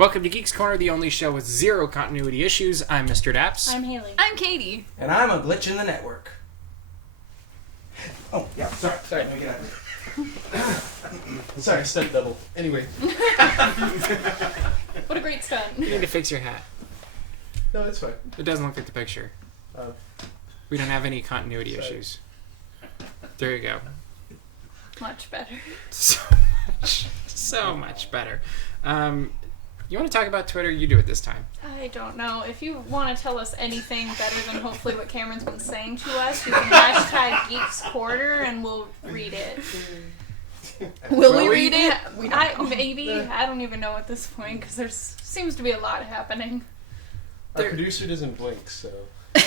Welcome to Geeks Corner, the only show with zero continuity issues. I'm Mr. DAPs. I'm Haley. I'm Katie. And I'm a glitch in the network. Oh, yeah, sorry, let me get out of here. Sorry, stunt double. Anyway. What a great stunt. You need to fix your hat. No, that's fine. It doesn't look like the picture. We don't have any continuity issues. There you go. Much better. So much better. You want to talk about Twitter? You do it this time. I don't know. If you want to tell us anything better than hopefully what Cameron's been saying to us, you can hashtag Geeks Corner and we'll read it. Will we read it? Maybe. I don't even know at this point because there seems to be a lot happening. Our producer doesn't blink, so...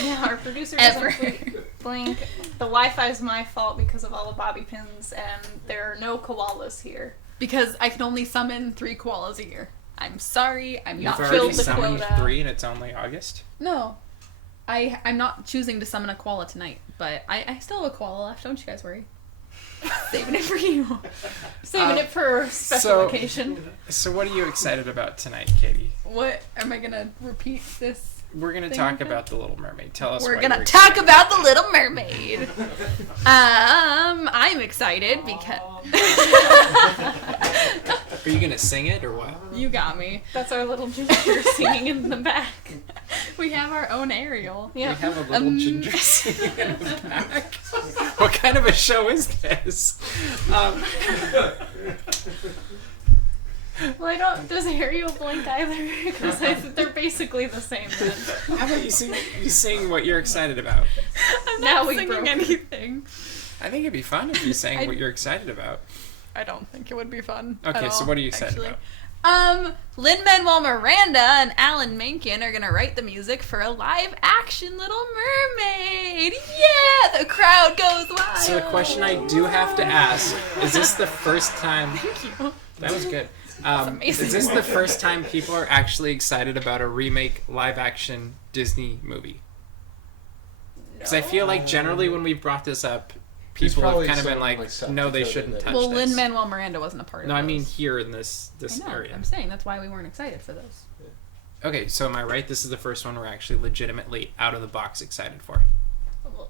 Yeah, our producer doesn't blink. The Wi-Fi's my fault because of all the bobby pins, and there are no koalas here. Because I can only summon 3 koalas a year. I'm sorry, I'm You've not already filled the summoned quota. 3 and it's only August? No. I'm not choosing to summon a koala tonight, but I still have a koala left, don't you guys worry. Saving it for you. Saving it for special occasion. So what are you excited about tonight, Katie? What? Am I gonna repeat this? We're going to talk about The Little Mermaid. Tell us We're why gonna you're talk excited. about The Little Mermaid. I'm excited because... Are you going to sing it or what? You got me. That's our little ginger singing in the back. We have our own Ariel. We Yeah. have a little ginger singing in the back. What kind of a show is this? Well, I don't. Does Ariel blink either? Because they're basically the same. Then. How about you sing what you're excited about? I'm Now not we singing broke. anything. I think it'd be fun if you sang what you're excited about. I don't think it would be fun. Okay, at so all, what are you excited actually. about? Lin-Manuel Miranda and Alan Menken are gonna write the music for a live-action Little Mermaid. Yeah, the crowd goes wild. So the question I do have to ask, is this the first time... Thank you. That was good. amazing. Is this the first time people are actually excited about a remake live-action Disney movie? Because I feel like generally when we've brought this up, people have kind of been like, no, they shouldn't touch Well, this. Lin-Manuel Miranda wasn't a part of No, I those. mean here in this I know, area. I'm saying that's why we weren't excited for those. Okay, so am I right? This is the first one we're actually legitimately out of the box excited for. Well,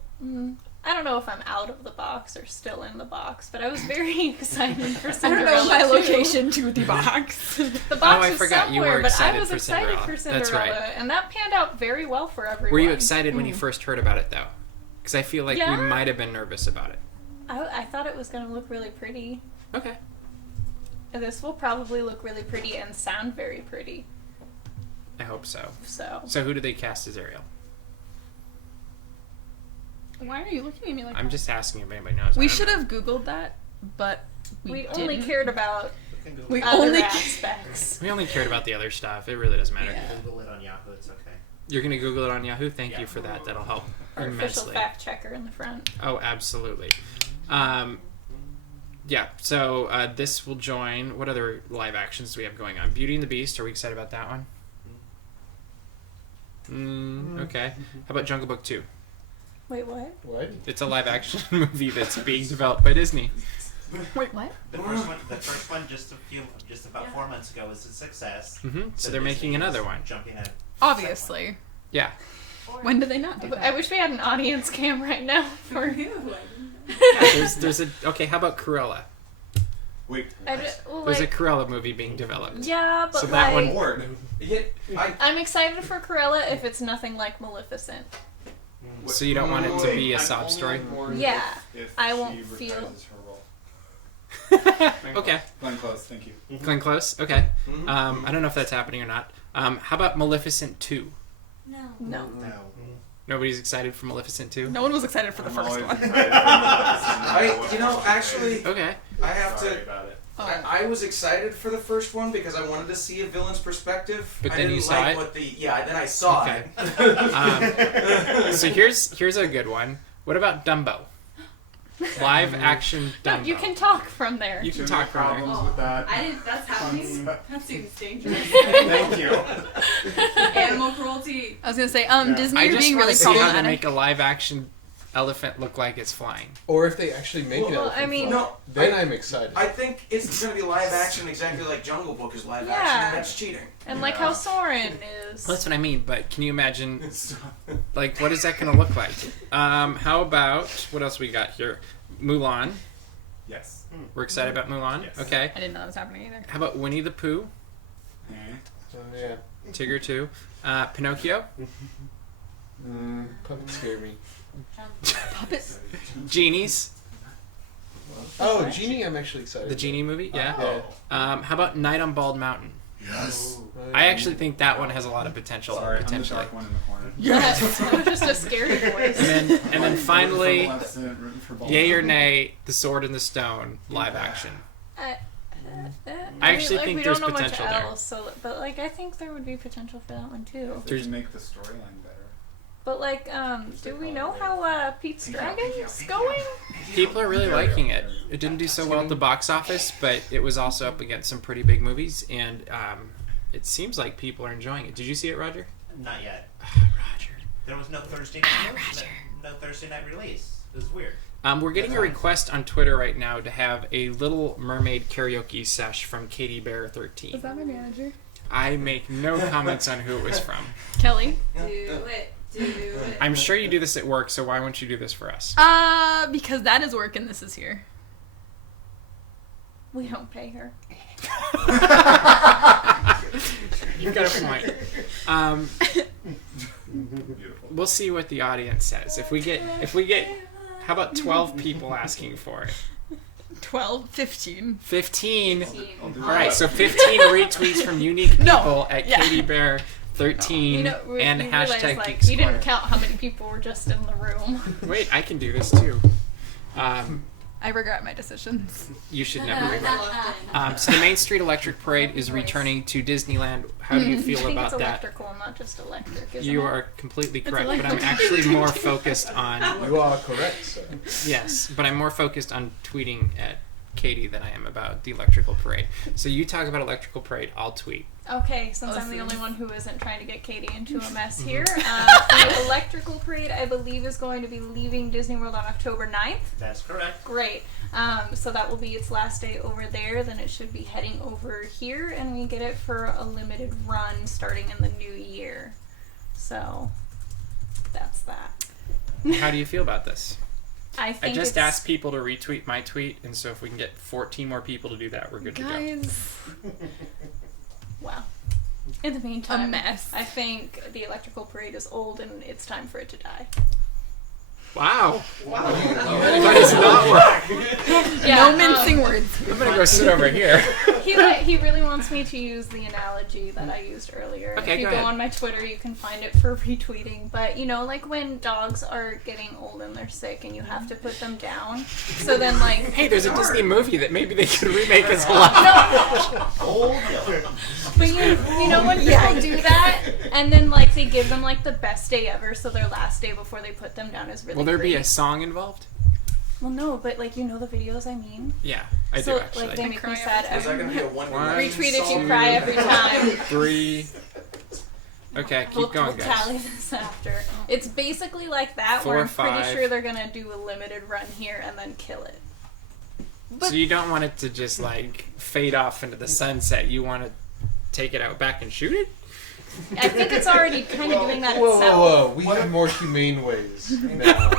I don't know if I'm out of the box or still in the box, but I was very excited for I Cinderella. don't know my too. location to the box. The box I is forgot you somewhere, were but I excited was for excited Cinderella. for Cinderella, That's right. and that panned out very well for everyone. Were you excited when you first heard about it, though? Because I feel like Yeah. we might have been nervous about it. I thought it was going to look really pretty. Okay. And this will probably look really pretty and sound very pretty. I hope so. So who do they cast as Ariel? Why are you looking at me like I'm that? just asking if anybody knows. We should have Googled that, but we didn't. only cared about We other only aspects. We only cared about the other stuff. It really doesn't matter. Yeah. Google it on Yahoo, it's okay. You're going to Google it on Yahoo? Thank Yeah. you for that. That'll help Our official immensely. fact checker in the front. Oh, absolutely. Yeah, so this will join... What other live actions do we have going on? Beauty and the Beast. Are we excited about that one? Okay. How about Jungle Book 2? Wait, what? What? It's a live action movie that's being developed by Disney. Wait, what? The first one just about 4 months ago was a success. So they're making another one. Jumping at Obviously. Yeah. When did they not do I that? wish we had an audience cam right now for you. There's a... Okay, how about Cruella? Wait. There's a Cruella movie being developed. Yeah, but So that like, one- Word. I'm excited for Cruella if it's nothing like Maleficent. So you don't want it to be a sob story? Yeah, I won't feel. Okay. Glenn Close, thank you. Glenn Close? Okay. I don't know if that's happening or not. How about Maleficent 2? No. No. Nobody's excited for Maleficent 2? No one was excited for the first one. Actually, Okay. I have Sorry to... about it. I was excited for the first one because I wanted to see a villain's perspective. But I then didn't you saw like it? What then I saw Okay. it. So here's a good one. What about Dumbo? Live action No, Dumbo. you can talk from there. You can Too many talk from there. problems with that. I didn't. That's happening. That seems dangerous. Thank you. Animal cruelty. I was gonna say, Disney I are just being want really to see how to problematic. make a live action elephant look like it's flying. Or if they actually make an elephant fly, No, then I'm excited. I think it's going to be live action exactly like Jungle Book is live Yeah. action, and that's cheating. And like how Soren is. Well, that's what I mean, but can you imagine, like, what is that going to look like? How about, what else we got here? Mulan. Yes. We're excited about Mulan? Yes. Okay. I didn't know that was happening either. How about Winnie the Pooh? Yeah. Tigger 2. Pinocchio? Puppets scare me. Puppets. Genies? Oh, Genie, I'm actually excited. The Genie movie? Yeah. Yeah. How about Night on Bald Mountain? Yes. I actually think that one has a lot of potential. Sorry, I'm the potentially. dark one in the corner. Yes. Just a scary voice. And then finally, Rooting for Bald yay or Mountain. nay, The Sword in the Stone live action. I actually like, think we there's don't know potential much there. else, so but like I think there would be potential for that one too. They can make the storyline better. But like, do we know how Pete's Dragon's going? People are really liking it. It didn't do so well at the box office, but it was also up against some pretty big movies, and it seems like people are enjoying it. Did you see it, Roger? Not yet. Roger. There was no Thursday night. No Thursday night release. It was weird. We're getting a request on Twitter right now to have a Little Mermaid karaoke sesh from Katie Bear 13. Is that my manager? I make no comments on who it was from. Kelly. Do it. Do it. I'm sure you do this at work, so why won't you do this for us? Because that is work and this is here. We don't pay her. You've got a point. Beautiful. We'll see what the audience says. If we get, how about 12 people asking for it? 12, 15. 15. I'll do All right, that. so 15 retweets from unique people No. at Yeah. Katie Bear 13 You know, and you realize, hashtag like, Geeks you didn't Corner. count how many people were just in the room. Wait, I can do this too. I regret my decisions. You should never regret. So the Main Street Electric Parade is returning to Disneyland. How do you I feel think about it's that? electrical, not just electric. Isn't You it? are completely correct, but I'm electrical. actually more focused on You are correct, sir. yes, but I'm more focused on tweeting at Katie than I am about the electrical parade. So you talk about electrical parade, I'll tweet. Okay, since I'm the only one who isn't trying to get Katie into a mess here, the electrical parade, I believe, is going to be leaving Disney World on October 9th. That's correct. Great. So that will be its last day over there. Then it should be heading over here, and we get it for a limited run starting in the new year. So that's that. How do you feel about this? I I think just it's, asked people to retweet my tweet, and so if we can get 14 more people to do that, we're good to go. Guys, well. In the meantime, a mess. I think the electrical parade is old, and it's time for it to die. Wow. That is not what. Yeah, no mincing words. I'm gonna go sit over here. He really wants me to use the analogy that I used earlier. Okay, if you go go ahead. on my Twitter, you can find it for retweeting. But you know, like when dogs are getting old and they're sick, and you have to put them down. So then, like, Hey, there's a Disney movie that maybe they could remake as a live. Old. but you know when people do that, and then like they give them like the best day ever, so their last day before they put them down is really. Will there be a great. song involved? Well, no, but like you know the videos I mean. Yeah, I So do actually. like they make me cry sad. Is that going to be a One, Retweet if you two, cry every time. 3. Okay, keep going, We'll guys. tally this after. It's basically like that, 4, where I'm pretty 5. sure they're gonna do a limited run here and then kill it. So you don't want it to just like fade off into the sunset. You want to take it out back and shoot it? I think it's already kind of doing that Whoa, itself. whoa, whoa. We have more humane ways now.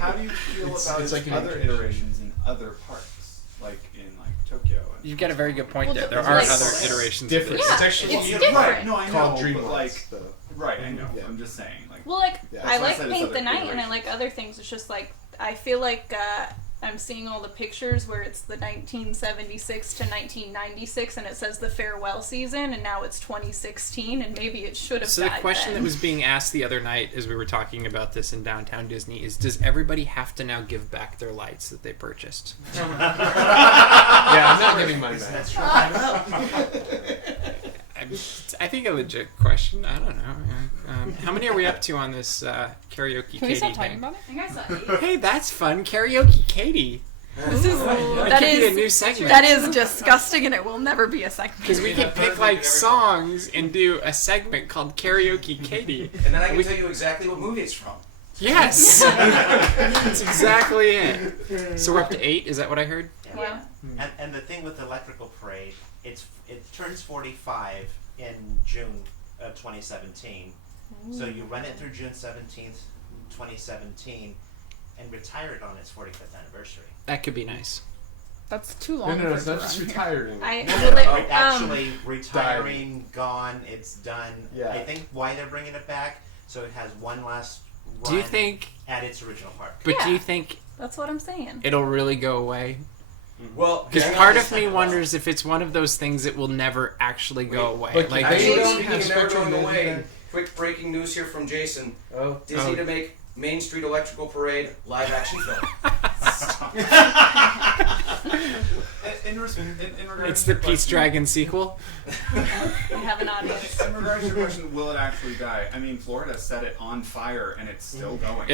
How do you feel It's- about it's like an other intuition. iterations in other parks, like in like Tokyo? And You've got a very good point Well, there. There like- are other iterations. of Different. this. It's actually it's Right, different. no, I know, called but DreamWorks. like, though. right, I know. Yeah. I'm just saying, like, Well, like Yeah. I That's why I like said it's Paint other the Night and I iterations. like other things. It's just like I feel like I'm seeing all the pictures where it's the 1976 to 1996 and it says the farewell season, and now it's 2016, and maybe it should have. So the died question then. that was being asked the other night as we were talking about this in downtown Disney is, does everybody have to now give back their lights that they purchased? Yeah, I'm not giving mine back. I think a legit question. I don't know. How many are we up to on this karaoke Can we Katie stop talking thing? about it? I think I saw 8. Hey, that's fun. Karaoke Katie. This is That could be a new segment. that is disgusting, and it will never be a segment. Because we could pick like songs and do a segment called Karaoke Katie. And then I can tell you exactly what movie it's from. Yes! That's exactly it. So we're up to 8, is that what I heard? Yeah. And the thing with the electrical parade, it turns 45 in June of 2017. So you run it through June 17th, 2017, and retire it on its 45th anniversary. That could be nice. That's too long. No, it's not just retiring. Actually, retiring, gone, it's done. Yeah. I think why they're bringing it back, so it has one last run Do you think... at its original park. But do you think That's what I'm saying. it'll really go away? Well, Because part of me wonders if it's one of those things that will never actually go away. But Like, Actually, Maybe. speaking of never going Maybe. away, quick breaking news here from Jason. Oh. Disney to make Main Street Electrical Parade live action film. In regards it's to the your Peace question- Dragon sequel. We have an audience. In regards to your question, will it actually die? I mean, Florida set it on fire and it's still going.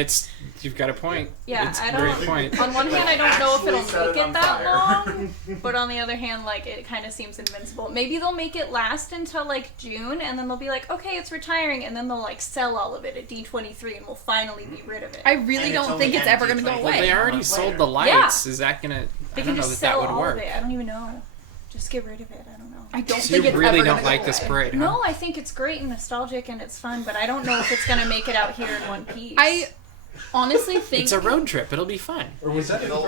You've got a point. Yeah, it's I a great don't. point. On one hand, I don't know if Actually it'll set make it it on that fire. long, but on the other hand, like it kind of seems invincible. Maybe they'll make it last until like June, and then they'll be like, okay, it's retiring, and then they'll like sell all of it at D23, and we'll finally be rid of it. I really And don't only think it's ever going to go empty Well, they away. already months sold later. the lights. Is that gonna? They I can don't know just that sell would all work. of it. I don't even know. Just get rid of it. I don't know. I don't So think you it's really ever don't gonna like go this away. parade, huh? No, I think it's great and nostalgic and it's fun, but I don't know if it's gonna make it out here in one piece. I honestly think It's a road trip. It'll be fun. Or was that It'll go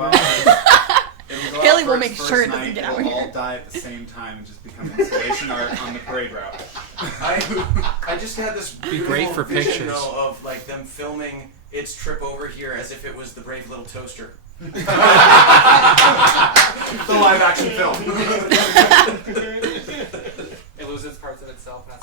out. It'll go Haley out will for make its sure it first doesn't night, get out it'll here. all die at the same time and just become installation art on the parade route. I just had this Be great for vision, pictures. though, of like them filming its trip over here as if it was the Brave Little Toaster. The live action film. It loses parts of itself. And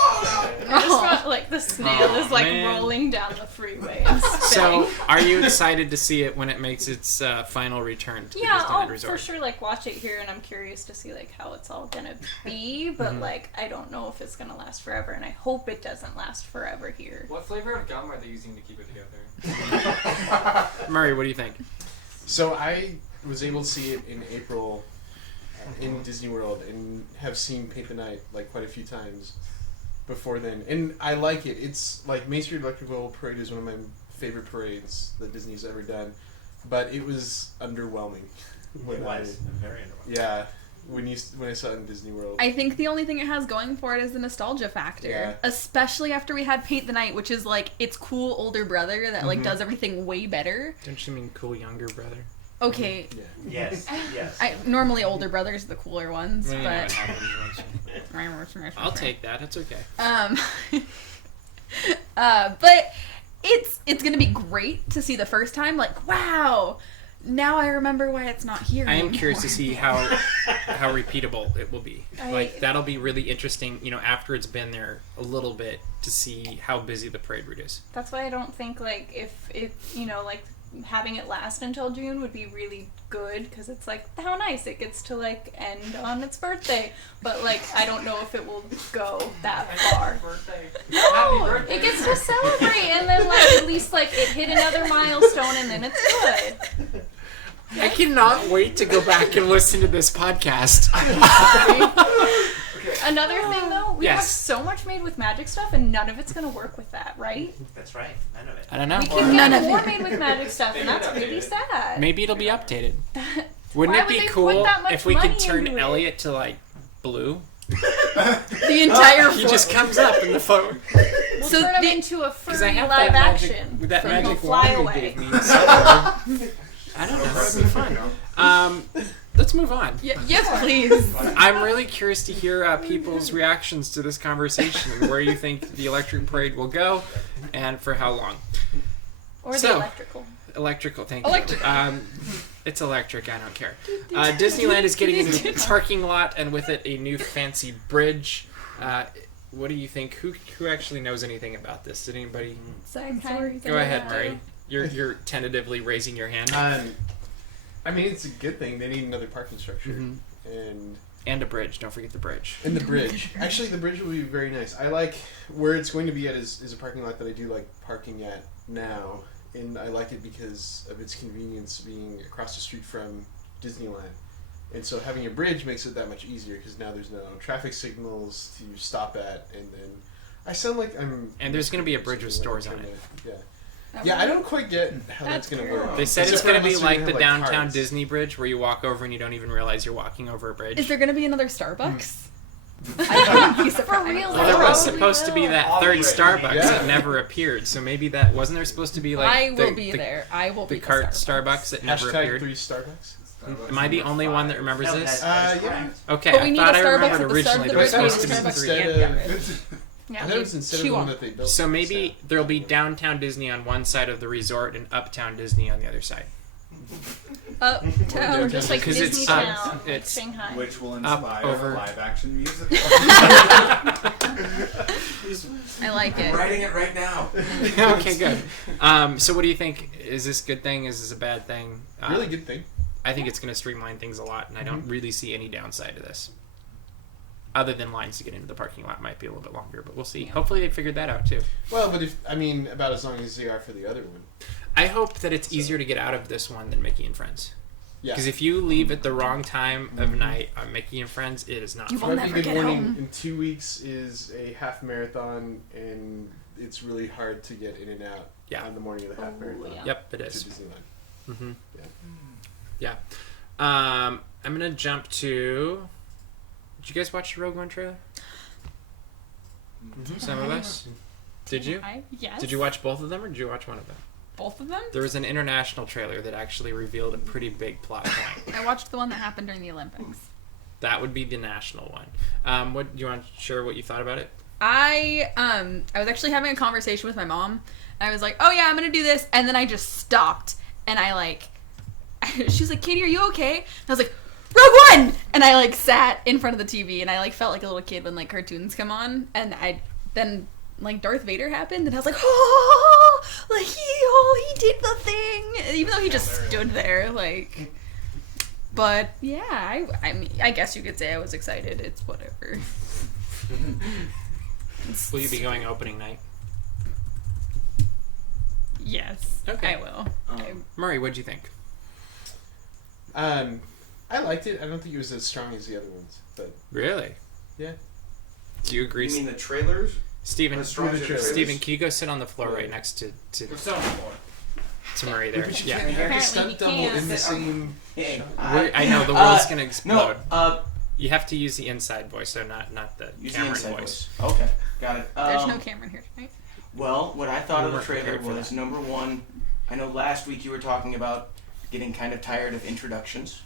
I just thought, like the snail is like man. rolling down the freeway and So, spinning. are you excited to see it when it makes its final return to Yeah, the Disneyland I'll Resort? for sure like watch it here, and I'm curious to see like how it's all gonna be. But like, I don't know if it's gonna last forever, and I hope it doesn't last forever here. What flavor of gum are they using to keep it together? Murray, what do you think? So I was able to see it in April in Disney World and have seen Paint the Night like quite a few times before then, and I like it. It's like Main Street Electrical Parade is one of my favorite parades that Disney's ever done, but it was underwhelming. It was very underwhelming. Yeah, when I saw it in Disney World. I think the only thing it has going for it is the nostalgia factor. Yeah. Especially after we had Paint the Night, which is like its cool older brother that like does everything way better. Don't you mean cool younger brother? Okay, Yeah. Yes. normally older brothers are the cooler ones, Well, you know what but happens once. I'll take that. It's okay. But it's gonna be great to see the first time. Like, wow, now I remember why it's not here. I am anymore. curious to see how repeatable it will be. Like that'll be really interesting. You know, after it's been there a little bit to see how busy the parade route is. That's why I don't think like if you know like having it last until June would be really good, because it's like how nice it gets to like end on its birthday, but like I don't know if it will go that far. No, it gets to celebrate, and then like at least like it hit another milestone, and then it's good. I cannot wait to go back and listen to this podcast. Another thing though, we have Yes. so much made with magic stuff, and none of it's gonna work with that, right? That's right. None of it. I don't know. We keep None getting of more it. made with magic stuff, and that's really sad. Maybe it'll be updated. Wouldn't Why it would be they put cool that much if we could money turn into it? Elliot to like blue? The entire He just comes up in the phone. We'll So turn them the- into a Because I furry have live that magic, action. with that so he'll magic fly wand away. you gave me. somewhere. I don't know. That'd be fun. Let's move on. Yes, please. I'm really curious to hear people's reactions to this conversation and where you think the electric parade will go, and for how long. Or the So- electrical. Electrical, thank you. Electric. It's electric, I don't care. Disneyland is getting a new parking lot, and with it a new fancy bridge. What do you think? Who actually knows anything about this? Did anybody? Go ahead, Murray. You're tentatively raising your hand. I mean, it's a good thing. They need another parking structure. Mhm. And a bridge. Don't forget the bridge. And the bridge. Actually, the bridge will be very nice. I like where it's going to be at is a parking lot that I do like parking at now. And I like it because of its convenience being across the street from Disneyland. And so having a bridge makes it that much easier because now there's no traffic signals to stop at. And then I sound like I'm... And there's going to be a bridge with stores on it. Yeah. Yeah, I don't quite get how that's going to work. They said it's Except going to for be unless like you're the gonna have, downtown cards. Disney bridge where you walk over and you don't even realize you're walking over a bridge. Is there going to be another Starbucks? I wouldn't be surprised. For real, Well, there was Probably supposed to be will. that third Starbucks Yeah. that never appeared. So maybe that wasn't there supposed to be like I will the, be the, there. I will be the the cart Starbucks. Starbucks that never Hashtag appeared. 3 Starbucks. Am I the only one that remembers No, this? that is yeah. correct. Okay, But we I need thought a I Starbucks remembered at the originally start there of was the bridge. supposed to be Starbucks three. can't get rid. Yeah. That was instead of chew the one on. that they built. So maybe there'll be downtown Disney on one side of the resort and uptown Disney on the other side. Uptown. Just like 'Cause Disney it's Town, up- like it's Shanghai. Which will Up, inspire over. a live-action musical. I like I'm it. writing it right now. Okay, good. So what do you think? Is this a good thing? Is this a bad thing? Really good thing. I think it's going to streamline things a lot, and I don't really see any downside to this. Other than lines to get into the parking lot might be a little bit longer, but we'll see. Hopefully they figured that out too. Well, but about as long as they are for the other one. I hope that it's easier to get out of this one than Mickey and Friends. Yeah. Because if you leave at the wrong time of night on Mickey and Friends, it is not You fun. will Might be never good get warning. home. In 2 weeks is a half marathon, and it's really hard to get in and out on the morning of the half marathon. yeah. Yep, it To is. Disneyland. Mm-hmm. Yeah. Yeah. I'm going to jump to... Did you guys watch the Rogue One trailer? Some of us? Did you? Yes. Did you watch both of them, or did you watch one of them? Both of them? There was an international trailer that actually revealed a pretty big plot point. I watched the one that happened during the Olympics. That would be the national one. What do you want to share what you thought about it? I was actually having a conversation with my mom, and I was like, "Oh yeah, I'm gonna do this," and then I just stopped, and I like, she was like, "Katie, are you okay?" And I was like, "Rogue One!" And I like sat in front of the TV, and I like felt like a little kid when like cartoons come on, and then like Darth Vader happened, and I was like, "Oh, like he did the thing," even though he just stood there like. But yeah, I mean, I guess you could say I was excited. It's whatever. Will you be going opening night? Yes, Okay. I will. Murray, what'd you think? I liked it. I don't think it was as strong as the other ones, but Really? yeah. Do you agree? You mean the trailers? Steven, As strong as the trailers? Steven, can you go sit on the floor right next to Murray there? But you Yeah. can't have a Apparently stunt you double can't. in the same. I know the world's gonna explode. No, You have to use the inside voice, so not the use the Cameron inside voice. voice. Okay, got it. There's no Cameron here tonight. Well, what I thought We of the weren't trailer prepared for was that. number one. I know last week you were talking about getting kind of tired of introductions.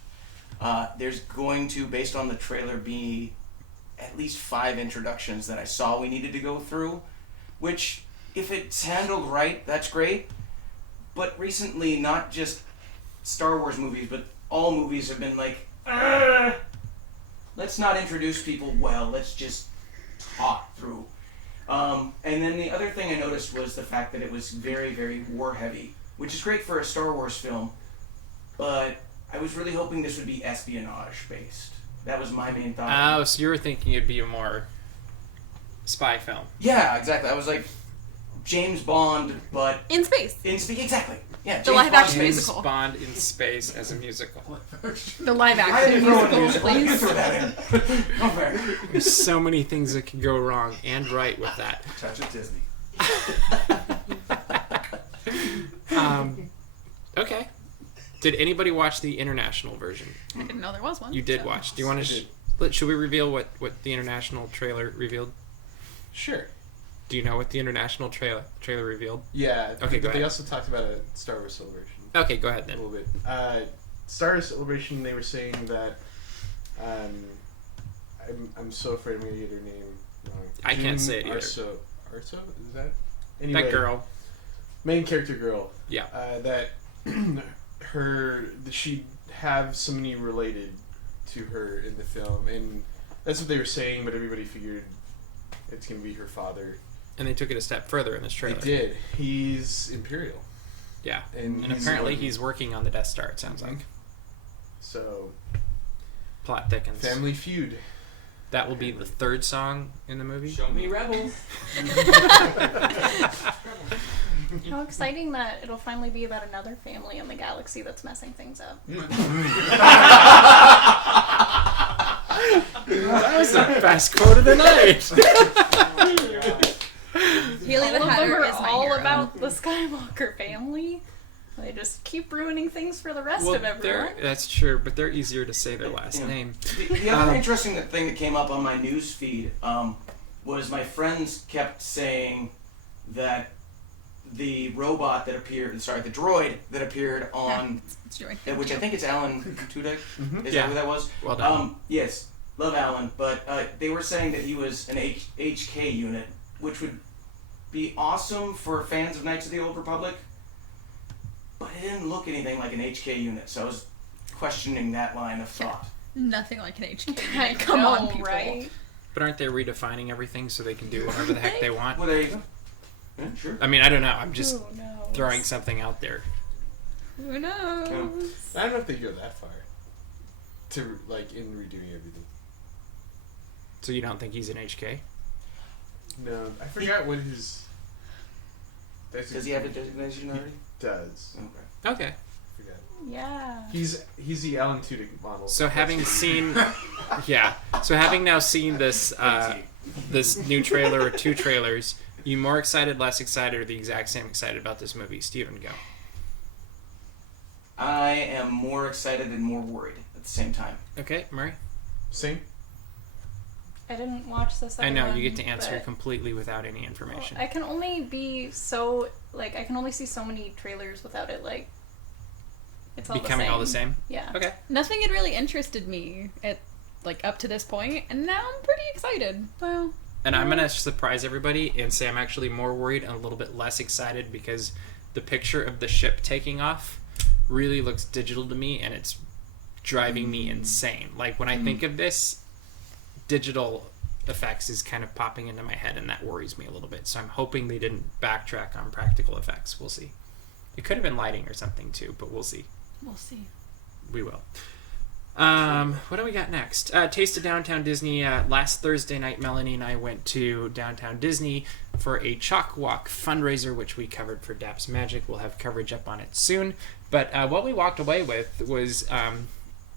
There's going to, based on the trailer, be at least 5 introductions that I saw we needed to go through. Which, if it's handled right, that's great. But recently, not just Star Wars movies, but all movies have been like, let's not introduce people well, let's just talk through. And then the other thing I noticed was the fact that it was very, very war heavy, which is great for a Star Wars film, but I was really hoping this would be espionage based. That was my main thought. Oh, so you were thinking it'd be a more spy film. Yeah, exactly. I was like, James Bond, but In space. exactly. Yeah, The James live Bond action space. James musical. Bond in space as a musical. The live I action didn't throw in a musical, musical. You can please. throw that in. Not fair. There's so many things that could go wrong and right with that. Touch of Disney. Okay. Did anybody watch the international version? I didn't know there was one. You did so. watch. Do you want to? Should we reveal what the international trailer revealed? Sure. Do you know what the international trailer revealed? Yeah. Okay, go but they ahead. also talked about a Star Wars Celebration. Okay, go ahead A then. little bit. Star Wars Celebration. They were saying that. I'm so afraid I'm gonna get her name wrong. I can't say it either. Arso, is that? Anyway, That girl. main character girl. Yeah. That she'd have somebody related to her in the film, and that's what they were saying. But everybody figured it's gonna be her father. And they took it a step further in this trailer. They did. He's Imperial. Yeah. And And apparently he's working on the Death Star, it sounds like. So Plot thickens. Family Feud. That will be the 3rd song in the movie. Show me Rebels. How exciting that it'll finally be about another family in the galaxy that's messing things up. That was the best quote of the night. Haley the All of them Hatter are is my all hero. about about the Skywalker family. They just keep ruining things for the rest of everyone. That's true, but they're easier to say their last name. The other interesting thing that came up on my news feed was my friends kept saying that the droid that appeared on, which I think it's Alan Tudyk. Is that who that was? Well done. Yes, love Alan, but they were saying that he was an HK unit, which would be awesome for fans of Knights of the Old Republic. But it didn't look anything like an HK unit, so I was questioning that line of thought. Nothing like an HK unit. Come on, people. Right? But aren't they redefining everything so they can do whatever the heck they want? Well, there you go. Yeah, sure. I mean, I don't know. I'm just throwing something out there. Who knows? Yeah. I don't know if they go that far to in redoing everything. So you don't think he's an HK? No, I forgot what his. Does he have a designation already? Does. Okay. I forgot. Yeah. He's the Alan Tudyk model. So having seen, so having now seen this this new trailer or two trailers, you more excited, less excited, or the exact same excited about this movie? Steven, go. I am more excited and more worried at the same time. Okay, Murray? Same. I didn't watch this. I know, you get to answer completely without any information. I can only be so, I can only see so many trailers without it, it's all becoming all the same? Yeah. Okay. Nothing had really interested me at up to this point, and now I'm pretty excited. Well. And I'm gonna surprise everybody and say I'm actually more worried and a little bit less excited because the picture of the ship taking off really looks digital to me, and it's driving me insane. When I think of this, digital effects is kind of popping into my head, and that worries me a little bit. So I'm hoping they didn't backtrack on practical effects. We'll see. It could have been lighting or something too, but we'll see. We'll see. We will. What do we got next? Taste of Downtown Disney. Last Thursday night, Melanie and I went to Downtown Disney for a Chalk Walk fundraiser, which we covered for DAPs Magic. We'll have coverage up on it soon. But what we walked away with was an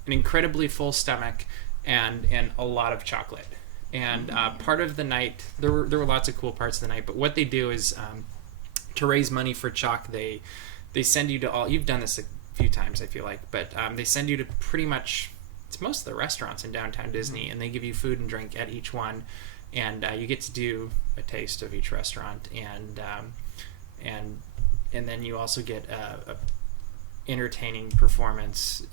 incredibly full stomach and a lot of chocolate. And part of the night, there were lots of cool parts of the night, but what they do is to raise money for Chalk, they send you to all, you've done this a few times I feel like, but they send you to pretty much, it's most of the restaurants in Downtown Disney, and they give you food and drink at each one, and you get to do a taste of each restaurant, and then you also get a entertaining performance.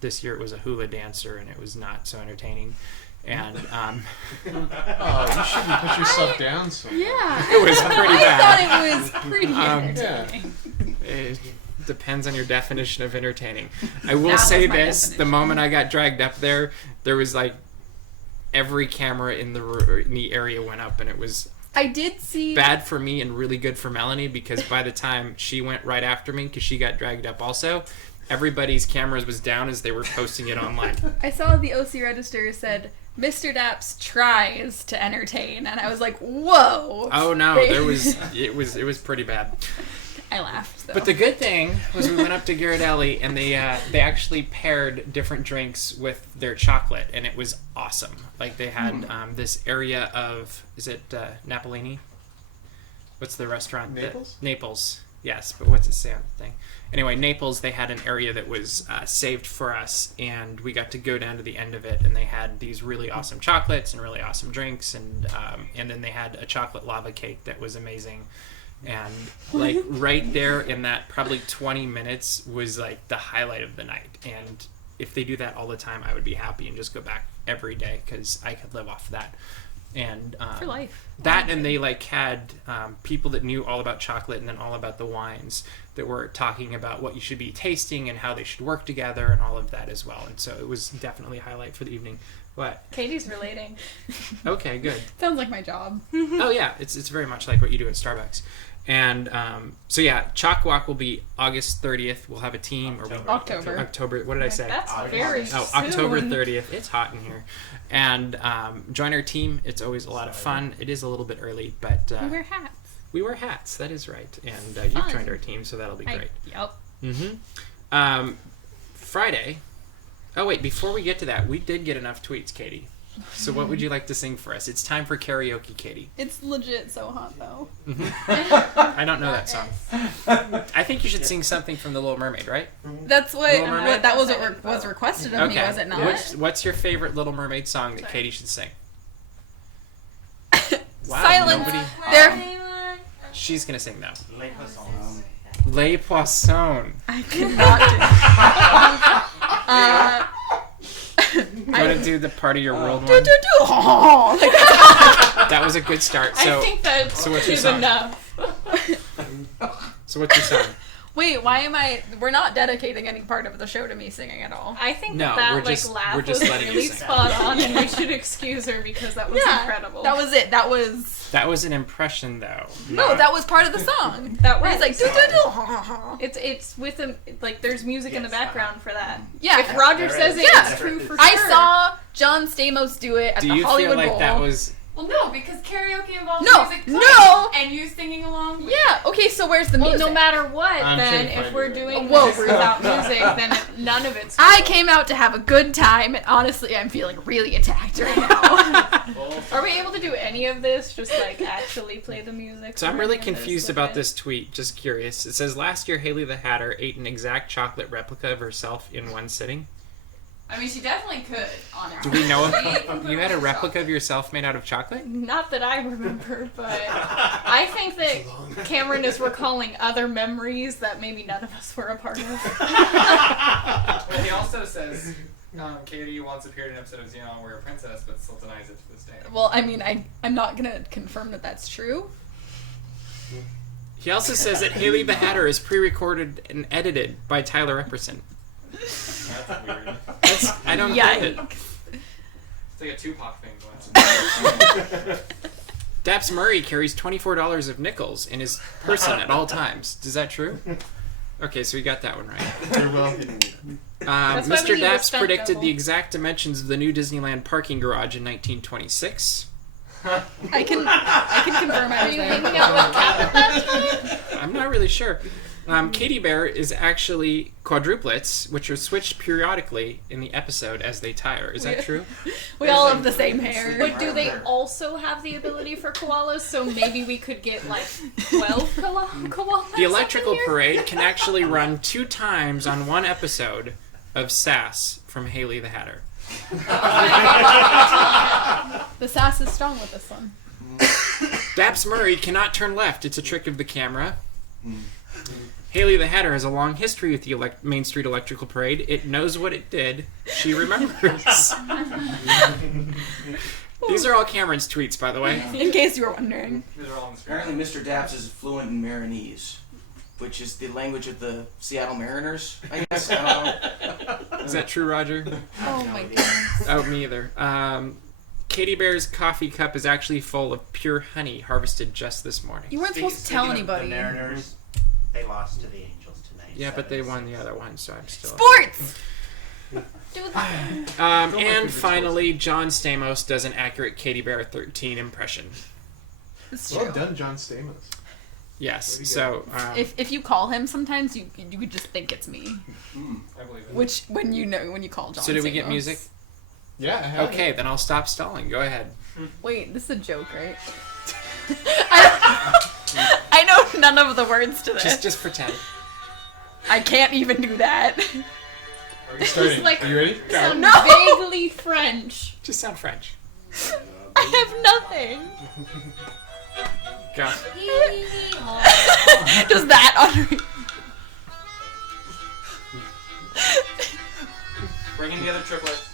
This year it was a hula dancer, and it was not so entertaining. And you shouldn't put yourself down so much. Yeah, it was pretty bad. I thought it was pretty entertaining. It depends on your definition of entertaining. I will say this: the moment I got dragged up there was every camera in the area went up, and it was. I did see bad for me and really good for Melanie, because by the time she went right after me, because she got dragged up also, everybody's cameras was down as they were posting it online. I saw the OC register said Mr. Daps tries to entertain, and I was like, whoa. Oh no, it was pretty bad. I laughed though. But the good thing was we went up to Ghirardelli, and they actually paired different drinks with their chocolate, and it was awesome. They had this area of, is it Napolini? What's the restaurant? Naples? Naples, yes, but what's it say on the thing? Anyway, Naples, they had an area that was saved for us, and we got to go down to the end of it, and they had these really awesome chocolates and really awesome drinks, and then they had a chocolate lava cake that was amazing. And right there in that probably 20 minutes was the highlight of the night. And if they do that all the time, I would be happy and just go back every day, because I could live off that. And for life. That, and they had people that knew all about chocolate and then all about the wines that were talking about what you should be tasting and how they should work together and all of that as well. And so it was definitely a highlight for the evening. What? Katie's relating. Okay, good. Sounds like my job. Oh yeah, it's very much like what you do at Starbucks. And so yeah, Chalk Walk will be August 30th. We'll have a team. October. What did I say? That's very soon. October 30th. It's hot in here. And join our team. It's always a lot of fun. It is a little bit early, but we wear hats. We wear hats. That is right. And you've joined our team, so that'll be great. Yep. Mm-hmm. Friday. Oh wait, before we get to that, we did get enough tweets, Katie. So what would you like to sing for us? It's time for karaoke, Katie. It's legit so hot though. I don't know that song. I think you should sing something from The Little Mermaid, right? That's what, Little Mermaid? that was what was requested of me, was it not? What's your favorite Little Mermaid song that Katie should sing? Wow, Silence. nobody. There. She's gonna sing though. Les Poissons. Les Poissons. I cannot do. You want to do the part of your world one? That was a good start. So, I think that so what's your is song? enough. So what's your song? Wait, why am I? We're not dedicating any part of the show to me singing at all. I think No, that we're like just- laugh we're just was letting you really sing. spot on, and we should excuse her because that was incredible. That was it. That was. That was an impression, though. No, not- that was part of the song. That Where was it's like it's with a like there's music in the background for that. Yeah. If Roger There says is. it, Yeah. it's true for I sure. saw John Stamos do it at Do the you Hollywood feel like Bowl. that was? Well, no, because karaoke involves No, music no. playing and you singing along. With Yeah. Okay. So where's the Well, music? no matter what, I'm then sure if fine we're with it. doing Whoa. this without music, then none of it's. I came out to have a good time, and honestly, I'm feeling really attacked right now. Are we able to do any of this? Just like actually play the music. So I'm or really any of this confused with about it? this tweet. Just curious. It says last year Haley the Hatter ate an exact chocolate replica of herself in one sitting. I mean, she definitely could, honestly. Do we know She if you completely had a herself. replica of yourself made out of chocolate? Not that I remember, but I think that Cameron is recalling other memories that maybe none of us were a part of. But he also says Katie once appeared in an episode of Xenon Warrior Princess, but still denies it to this day. Well, I mean, I'm not gonna confirm that that's true. He also says that Haley the Hatter is pre-recorded and edited by Tyler Epperson. That's weird. I don't get it. It's like a Tupac thing going on. Daps Murray carries $24 of nickels in his person at all times. Is that true? Okay, so we got that one right. They're well hidden. That's why we Mr. need a Daps stunt predicted double. the exact dimensions of the new Disneyland parking garage in 1926. I can confirm I Were was you there. hanging out with Kat at that time? I'm not really sure. Katie Bear is actually quadruplets, which are switched periodically in the episode as they tire. Is that true? We all have the same hair. But do they also have the ability for koalas? So maybe we could get like 12 koalas. The electrical up in here? parade can actually run 2 times on one episode of Sass from Haley the Hatter. The sass is strong with this one. Daps Murray cannot turn left. It's a trick of the camera. Haley the Hatter has a long history with the Main Street Electrical Parade. It knows what it did. She remembers. These are all Cameron's tweets, by the way. In case you were wondering. These are all on the screen. Apparently, Mr. Daps is fluent in Marinese, which is the language of the Seattle Mariners, I guess. I don't know. Is that true, Roger? Oh my goodness. Oh, me either. Katie Bear's coffee cup is actually full of pure honey harvested just this morning. You weren't supposed to tell Speaking of anybody. The Mariners, they lost to the Angels tonight. Yeah, but they won 7-6. the other one, so I'm still... Sports! Do that. And finally, John Stamos does an accurate Katie Bear 13 impression. It's Well true. done, John Stamos. Yes, so... If you call him sometimes, you could just think it's me. I believe it. Which when you call John. so did we get Stamos. music? Yeah, I have Okay, it. then I'll stop stalling. Go ahead. Wait, this is a joke, right? I know none of the words to this. Just pretend. I can't even do that. Starting. like- Are you ready? Sound No. vaguely French. Just sound French. I have nothing. Go. Does that on Bringing together triplets.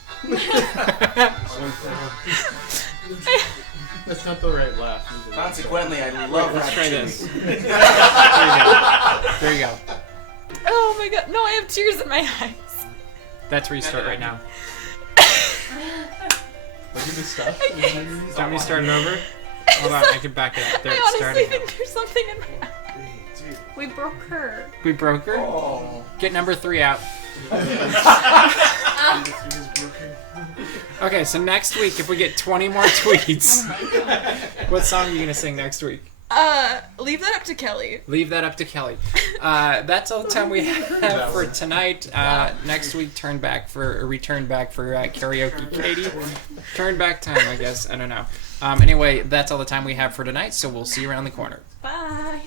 That's not the right laugh. either. Consequently, I love Let's try rap this. tunes. There you go. There you go. Oh my god, no, I have tears in my eyes. That's where you start right now. Look at this stuff. Do you want me to start it over? Hold on, I can back it up. There, I it's honestly starting. think there's something in my eye. We broke her. We broke her? Oh. Get number 3 out. Okay, so next week, if we get 20 more tweets, what song are you going to sing next week? Leave that up to Kelly. Leave that up to Kelly. That's all the time we have for tonight. Next week, return back for karaoke. Katie, turn back time, I guess. I don't know. Anyway, that's all the time we have for tonight. So we'll see you around the corner. Bye.